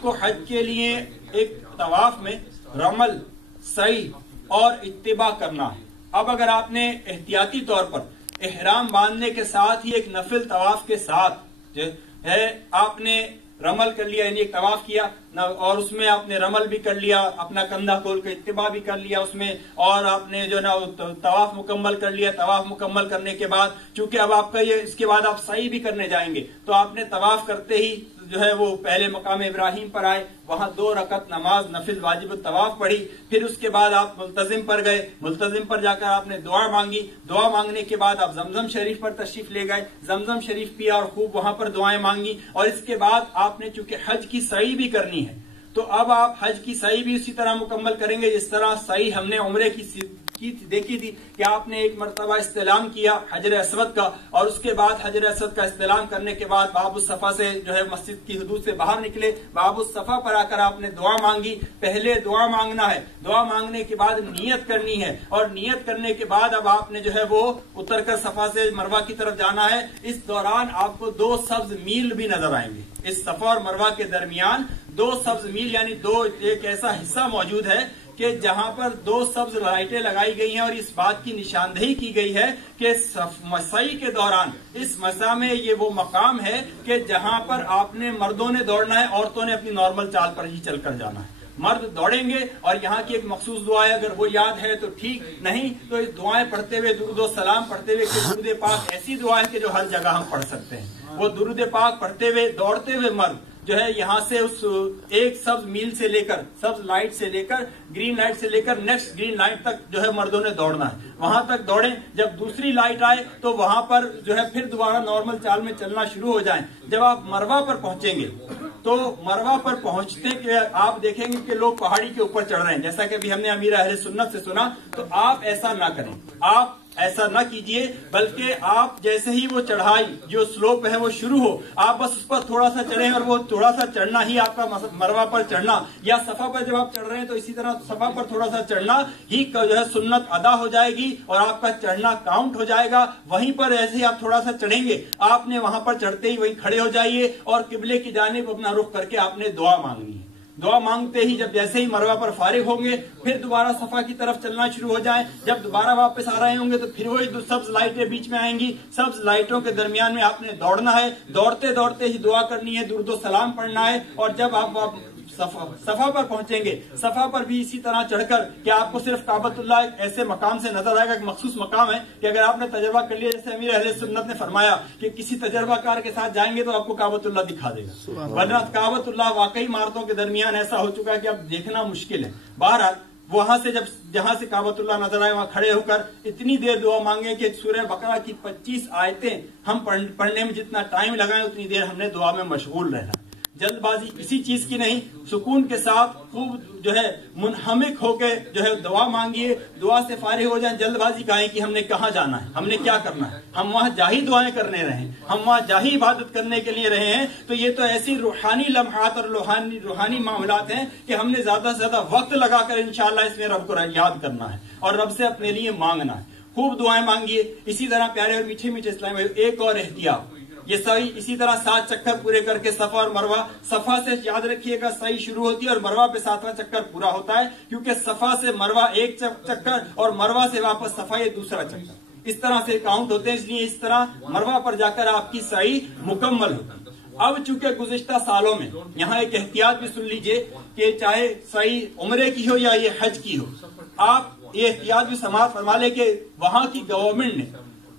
کو حج کے لیے ایک طواف میں رمل، سعی اور اتباع کرنا ہے۔ اب اگر آپ نے احتیاطی طور پر احرام باندھنے کے ساتھ ہی ایک نفل طواف کے ساتھ جو ہے آپ نے رمل کر لیا، یعنی ایک طواف کیا اور اس میں آپ نے رمل بھی کر لیا، اپنا کندھا کھول کے اتباع بھی کر لیا اس میں، اور آپ نے جو نا طواف مکمل کر لیا۔ طواف مکمل کرنے کے بعد چونکہ اب آپ کا یہ اس کے بعد آپ سعی بھی کرنے جائیں گے، تو آپ نے طواف کرتے ہی جو ہے وہ پہلے مقام ابراہیم پر آئے، وہاں 2 رکعت نماز نفل واجب الطواف پڑھی، پھر اس کے بعد آپ ملتزم پر گئے، ملتزم پر جا کر آپ نے دعا مانگی، دعا مانگنے کے بعد آپ زمزم شریف پر تشریف لے گئے، زمزم شریف پیا اور خوب وہاں پر دعائیں مانگی، اور اس کے بعد آپ نے چونکہ حج کی سعی بھی کرنی ہے تو اب آپ حج کی سعی بھی اسی طرح مکمل کریں گے جس طرح سعی ہم نے عمرے کی دیکھی تھی کہ آپ نے ایک مرتبہ استلام کیا حجر اسود کا، اور اس کے بعد حجر اسود کا استلام کرنے کے بعد باب الصفا سے جو ہے مسجد کی حدود سے باہر نکلے، باب الصفا پر آ کر آپ نے دعا مانگی۔ پہلے دعا مانگنا ہے، دعا مانگنے کے بعد نیت کرنی ہے، اور نیت کرنے کے بعد اب آپ نے جو ہے وہ اتر کر صفا سے مروہ کی طرف جانا ہے۔ اس دوران آپ کو 2 سبز میل بھی نظر آئیں گے، اس صفا اور مروہ کے درمیان 2 سبز میل یعنی ایک ایسا حصہ موجود ہے کہ جہاں پر 2 سبز لائٹیں لگائی گئی ہیں، اور اس بات کی نشاندہی کی گئی ہے کہ مسائی کے دوران اس مسا میں یہ وہ مقام ہے کہ جہاں پر آپ نے مردوں نے دوڑنا ہے، عورتوں نے اپنی نارمل چال پر ہی چل کر جانا ہے۔ مرد دوڑیں گے اور یہاں کی ایک مخصوص دعا ہے، اگر وہ یاد ہے تو ٹھیک، نہیں تو اس دعائیں پڑھتے ہوئے درود و سلام پڑھتے ہوئے کہ درود پاک ایسی دعا ہے کہ جو ہر جگہ ہم پڑھ سکتے ہیں، وہ درود پاک پڑھتے ہوئے دوڑتے ہوئے مرد جو ہے یہاں سے اس ایک سبز میل سے لے کر، سبز لائٹ سے لے کر، گرین لائٹ سے لے کر نیکسٹ گرین لائٹ تک جو ہے مردوں نے دوڑنا ہے، وہاں تک دوڑیں۔ جب دوسری لائٹ آئے تو وہاں پر جو ہے پھر دوبارہ نارمل چال میں چلنا شروع ہو جائیں۔ جب آپ مروہ پر پہنچیں گے تو مروہ پر پہنچتے کہ آپ دیکھیں گے کہ لوگ پہاڑی کے اوپر چڑھ رہے ہیں، جیسا کہ ابھی ہم نے امیر اہل سنت سے سنا، تو آپ ایسا نہ کریں، آپ ایسا نہ کیجئے، بلکہ آپ جیسے ہی وہ چڑھائی جو سلوپ ہے وہ شروع ہو، آپ بس اس پر تھوڑا سا چڑھیں، اور وہ تھوڑا سا چڑھنا ہی آپ کا مروہ پر چڑھنا، یا صفا پر جب آپ چڑھ رہے ہیں تو اسی طرح صفا پر تھوڑا سا چڑھنا ہی جو ہے سنت ادا ہو جائے گی اور آپ کا چڑھنا کاؤنٹ ہو جائے گا۔ وہیں پر ایسے ہی آپ تھوڑا سا چڑھیں گے، آپ نے وہاں پر چڑھتے ہی وہیں کھڑے ہو جائیے اور قبلے کی جانب اپنا رخ کر کے آپ نے دعا مانگنی ہے۔ دعا مانگتے ہی جب جیسے ہی مروہ پر فارغ ہوں گے پھر دوبارہ صفا کی طرف چلنا شروع ہو جائیں۔ جب دوبارہ واپس آ رہے ہوں گے تو پھر وہی سبز لائٹیں بیچ میں آئیں گی، سبز لائٹوں کے درمیان میں آپ نے دوڑنا ہے، دوڑتے دوڑتے ہی دعا کرنی ہے، درود و سلام پڑھنا ہے، اور جب آپ صفا پر پہنچیں گے، صفا پر بھی اسی طرح چڑھ کر کہ آپ کو صرف کعبۃ اللہ ایک ایسے مقام سے نظر آئے گا، ایک مخصوص مقام ہے کہ اگر آپ نے تجربہ کر لیا، جیسے امیر اہل سنت نے فرمایا کہ کسی تجربہ کار کے ساتھ جائیں گے تو آپ کو کعبۃ اللہ دکھا دے گا، ورنہ کعبۃ اللہ واقعی عمارتوں کے درمیان ایسا ہو چکا ہے کہ اب دیکھنا مشکل ہے۔ بہرحال وہاں سے جہاں سے کعبۃ اللہ نظر آئے وہاں کھڑے ہو کر اتنی دیر دعا مانگیں کہ سورہ بقرہ کی 25 آیتیں ہم پڑھنے میں جتنا ٹائم لگائیں اتنی دیر ہم نے دعا میں مشغول رہنا۔ جلد بازی کسی چیز کی نہیں، سکون کے ساتھ خوب جو ہے منہمک ہو کے جو ہے دعا مانگیے، دعا سے فارغ ہو جائیں۔ جلد بازی کہیں کہ ہم نے کہاں جانا ہے، ہم نے کیا کرنا ہے، ہم وہاں جاہی دعائیں کرنے رہے ہیں، ہم وہاں جاہی عبادت کرنے کے لیے رہے ہیں، تو یہ تو ایسی روحانی لمحات اور روحانی معاملات ہیں کہ ہم نے زیادہ سے زیادہ وقت لگا کر انشاءاللہ اس میں رب کو یاد کرنا ہے اور رب سے اپنے لیے مانگنا ہے۔ خوب دعائیں مانگیے۔ اسی طرح پیارے اور میٹھے میٹھے اسلام میں ایک اور احتیاط، یہ سعی اسی طرح 7 چکر پورے کر کے صفا اور مروہ، صفا سے یاد رکھیے گا سعی شروع ہوتی ہے اور مروہ پہ 7واں چکر پورا ہوتا ہے، کیونکہ صفا سے مروہ 1 چکر اور مروہ سے واپس صفا یہ دوسرا چکر، اس طرح سے کاؤنٹ ہوتے ہیں، اس لیے اس طرح مروہ پر جا کر آپ کی سعی مکمل ہوتی ہے۔ اب چونکہ گزشتہ سالوں میں یہاں ایک احتیاط بھی سن لیجئے کہ چاہے سعی عمرے کی ہو یا یہ حج کی ہو، آپ یہ احتیاط بھی سماعت فرما لیں کہ وہاں کی گورنمنٹ نے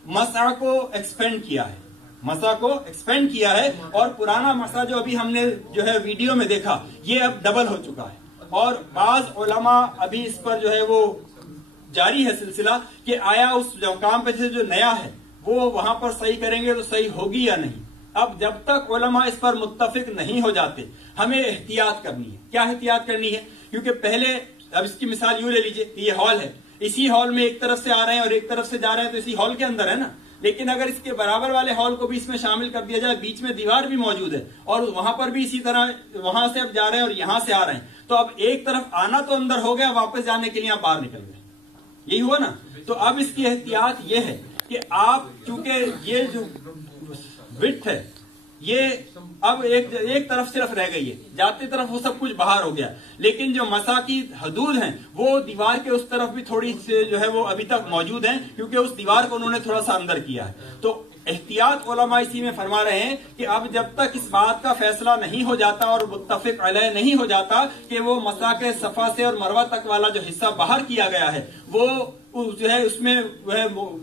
مسعی کو ایکسپینڈ کیا ہے، مسا کو ایکسپینڈ کیا ہے، اور پرانا مسا جو ابھی ہم نے جو ہے ویڈیو میں دیکھا یہ اب ڈبل ہو چکا ہے، اور بعض علماء ابھی اس پر جو ہے وہ جاری ہے سلسلہ کہ آیا اس مقام پہ جو نیا ہے وہ وہاں پر صحیح کریں گے تو صحیح ہوگی یا نہیں۔ اب جب تک علماء اس پر متفق نہیں ہو جاتے ہمیں احتیاط کرنی ہے۔ کیا احتیاط کرنی ہے؟ کیونکہ پہلے اب اس کی مثال یوں لے لیجئے کہ یہ ہال ہے، اسی ہال میں ایک طرف سے آ رہے ہیں اور ایک طرف سے جا رہے ہیں تو اسی ہال کے اندر ہے نا، لیکن اگر اس کے برابر والے ہال کو بھی اس میں شامل کر دیا جائے، بیچ میں دیوار بھی موجود ہے اور وہاں پر بھی اسی طرح وہاں سے اب جا رہے ہیں اور یہاں سے آ رہے ہیں، تو اب ایک طرف آنا تو اندر ہو گیا، واپس جانے کے لیے آپ باہر نکل گئے، یہی ہوا نا۔ تو اب اس کی احتیاط یہ ہے کہ آپ چونکہ یہ جو وڈتھ ہے یہ اب ایک طرف صرف رہ گئی ہے، جاتے طرف وہ سب کچھ باہر ہو گیا، لیکن جو مسا کی حدود ہیں وہ دیوار کے اس طرف بھی تھوڑی سے جو ہے وہ ابھی تک موجود ہیں، کیونکہ اس دیوار کو انہوں نے تھوڑا سا اندر کیا ہے۔ تو احتیاط علماء اسی میں فرما رہے ہیں کہ اب جب تک اس بات کا فیصلہ نہیں ہو جاتا اور متفق علیہ نہیں ہو جاتا کہ وہ مسا کے صفا سے اور مروہ تک والا جو حصہ باہر کیا گیا ہے وہ جو ہے اس میں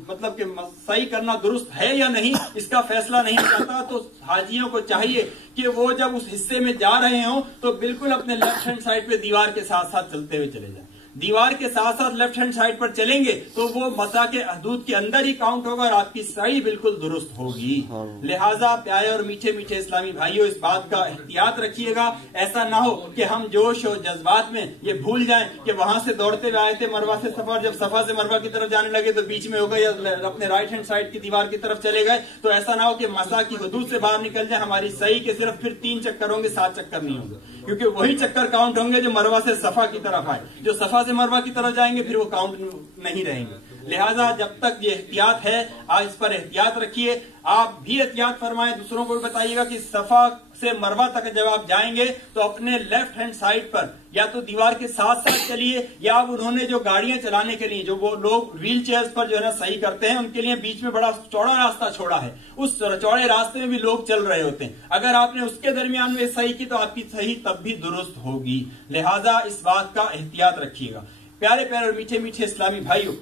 مطلب کہ صحیح کرنا درست ہے یا نہیں، اس کا فیصلہ نہیں جاتا، تو حاجیوں کو چاہیے کہ وہ جب اس حصے میں جا رہے ہوں تو بالکل اپنے لیفٹ ہینڈ سائڈ پہ دیوار کے ساتھ ساتھ چلتے ہوئے چلے جائیں۔ دیوار کے ساتھ ساتھ لیفٹ ہینڈ سائڈ پر چلیں گے تو وہ مسا کے حدود کے اندر ہی کاؤنٹ ہوگا اور آپ کی سعی بالکل درست ہوگی۔ لہٰذا پیارے اور میٹھے میٹھے اسلامی بھائیوں، اس بات کا احتیاط رکھیے گا، ایسا نہ ہو کہ ہم جوش و جذبات میں یہ بھول جائیں کہ وہاں سے دوڑتے ہوئے آئے تھے مروہ سے صفا، اور جب صفا سے مروہ کی طرف جانے لگے تو بیچ میں ہو گئے یا اپنے رائٹ ہینڈ سائڈ کی دیوار کی طرف چلے گئے، تو ایسا نہ ہو کہ مسا کی حدود سے باہر نکل جائے ہماری سعی کے صرف پھر 3 چکر ہوں گے، 7 چکر نہیں ہوں گے، کیونکہ وہی چکر کاؤنٹ ہوں گے جو مروہ سے صفا کی طرف آئے، جو صفا سے مروہ کی طرف جائیں گے پھر وہ کاؤنٹ نہیں رہیں گے۔ لہٰذا جب تک یہ احتیاط ہے اس پر احتیاط رکھیے، آپ بھی احتیاط فرمائیں، دوسروں کو بھی بتائیے گا کہ صفا سے مروہ تک جب آپ جائیں گے تو اپنے لیفٹ ہینڈ سائڈ پر یا تو دیوار کے ساتھ ساتھ چلیے، یا اب انہوں نے جو گاڑیاں چلانے کے لیے جو وہ لوگ ویل چیئرز پر جو ہے نا صحیح کرتے ہیں ان کے لیے بیچ میں بڑا چوڑا راستہ چھوڑا ہے، اس چوڑے راستے میں بھی لوگ چل رہے ہوتے ہیں، اگر آپ نے اس کے درمیان میں صحیح کی تو آپ کی صحیح تب بھی درست ہوگی۔ لہٰذا اس بات کا احتیاط رکھیے گا۔ پیارے پیارے اور میٹھے میٹھے اسلامی بھائیوں،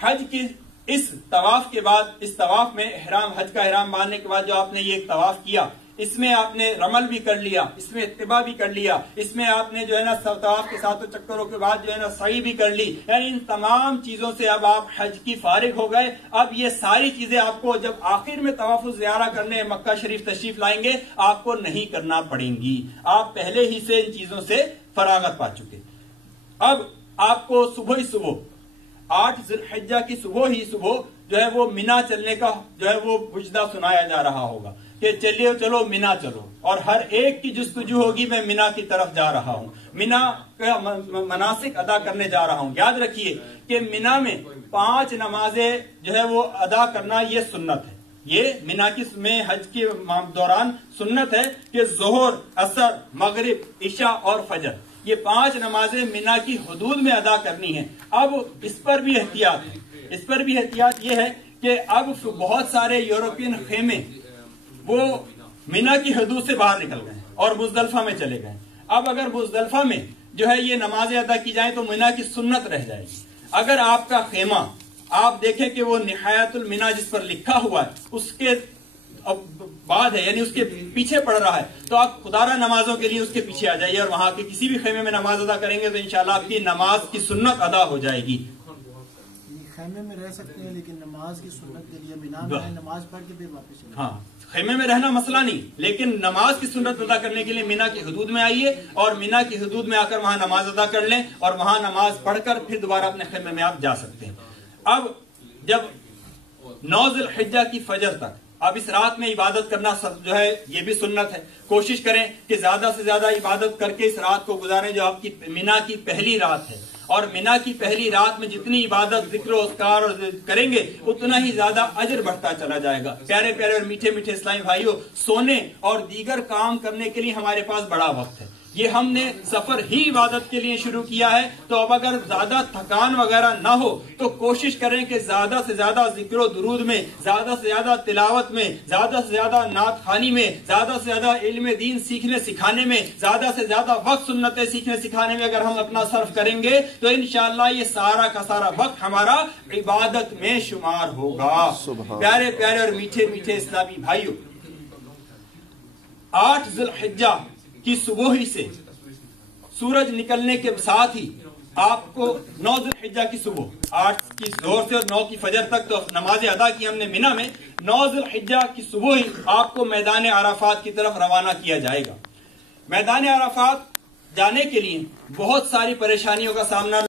حج کی اس طواف کے بعد، اس طواف میں حج کا احرام باندھنے کے بعد جو آپ نے یہ ایک طواف کیا، اس میں آپ نے رمل بھی کر لیا، اس میں اتباع بھی کر لیا، اس میں آپ نے جو ہے نا طواف کے 7 چکروں کے بعد جو ہے نا سعی بھی کر لی، یعنی ان تمام چیزوں سے اب آپ حج کی فارغ ہو گئے۔ اب یہ ساری چیزیں آپ کو جب آخر میں طواف الزیارہ کرنے مکہ شریف تشریف لائیں گے آپ کو نہیں کرنا پڑیں گی، آپ پہلے ہی سے ان چیزوں سے فراغت پا چکے۔ اب آپ کو صبح ہی صبح 8 ذی الحجہ کی صبح جو ہے وہ مینا چلنے کا جو ہے وہ بجدہ سنایا جا رہا ہوگا کہ چلو مینا چلو، اور ہر ایک کی جستجو ہوگی میں مینا کی طرف جا رہا ہوں، مینا کا مناسک ادا کرنے جا رہا ہوں۔ یاد رکھیے کہ مینا میں 5 نمازیں جو ہے وہ ادا کرنا یہ سنت ہے، یہ مینا میں حج کے دوران سنت ہے کہ ظہر، عصر، مغرب، عشاء اور فجر، یہ 5 نمازیں مینا کی حدود میں ادا کرنی ہیں۔ اب اس پر بھی احتیاط یہ ہے کہ اب بہت سارے یورپین خیمے وہ مینا کی حدود سے باہر نکل گئے اور مزدلفہ میں چلے گئے۔ اب اگر مزدلفہ میں جو ہے یہ نمازیں ادا کی جائیں تو مینا کی سنت رہ جائے گی۔ اگر آپ کا خیمہ آپ دیکھیں کہ وہ نہایت المینا جس پر لکھا ہوا ہے اس کے بعد ہے، یعنی اس کے پیچھے پڑ رہا ہے، تو آپ خدارہ نمازوں کے لیے اس کے پیچھے آ جائیے اور وہاں کے کسی بھی خیمے میں نماز ادا کریں گے تو انشاءاللہ آپ کی نماز کی سنت ادا ہو جائے گی۔ خیمے میں رہ سکتے ہیں لیکن نماز کی سنت کے لیے مینا میں نماز پڑھ کے پھر واپس چلیں۔ ہاں، خیمے میں رہنا مسئلہ نہیں، لیکن نماز کی سنت ادا کرنے کے لیے مینا کی حدود میں آئیے اور مینا کی حدود میں آ کر وہاں نماز ادا کر لیں اور وہاں نماز پڑھ کر پھر دوبارہ اپنے خیمے میں آپ جا سکتے ہیں۔ اب جب 9 ذی الحجہ کی فجر تک اب اس رات میں عبادت کرنا جو ہے یہ بھی سنت ہے، کوشش کریں کہ زیادہ سے زیادہ عبادت کر کے اس رات کو گزاریں جو آپ کی مینا کی پہلی رات ہے، اور مینا کی پہلی رات میں جتنی عبادت، ذکر و اذکار کریں گے اتنا ہی زیادہ اجر بڑھتا چلا جائے گا۔ پیارے پیارے اور میٹھے میٹھے اسلامی بھائیوں، سونے اور دیگر کام کرنے کے لیے ہمارے پاس بڑا وقت ہے، یہ ہم نے سفر ہی عبادت کے لیے شروع کیا ہے، تو اب اگر زیادہ تھکان وغیرہ نہ ہو تو کوشش کریں کہ زیادہ سے زیادہ ذکر و درود میں، زیادہ سے زیادہ تلاوت میں، زیادہ سے زیادہ نعت خوانی میں، زیادہ سے زیادہ علم دین سیکھنے سکھانے میں، زیادہ سے زیادہ وقت سنتیں سیکھنے سکھانے میں اگر ہم اپنا صرف کریں گے تو انشاءاللہ یہ سارا کا سارا وقت ہمارا عبادت میں شمار ہوگا۔ پیارے پیارے اور میٹھے میٹھے اسلامی بھائیوں، 8 ذی الحجہ کی صبح ہی سے سورج نکلنے کے ساتھ ہی آپ کو 9 ذی الحجہ کی صبح 8 کی ظہر سے اور 9 کی فجر تک تو نمازیں ادا کی ہم نے مینا میں، 9 ذی الحجہ کی صبح ہی آپ کو میدان عرفات کی طرف روانہ کیا جائے گا۔ میدان عرفات جانے کے لیے بہت ساری پریشانیوں کا سامنا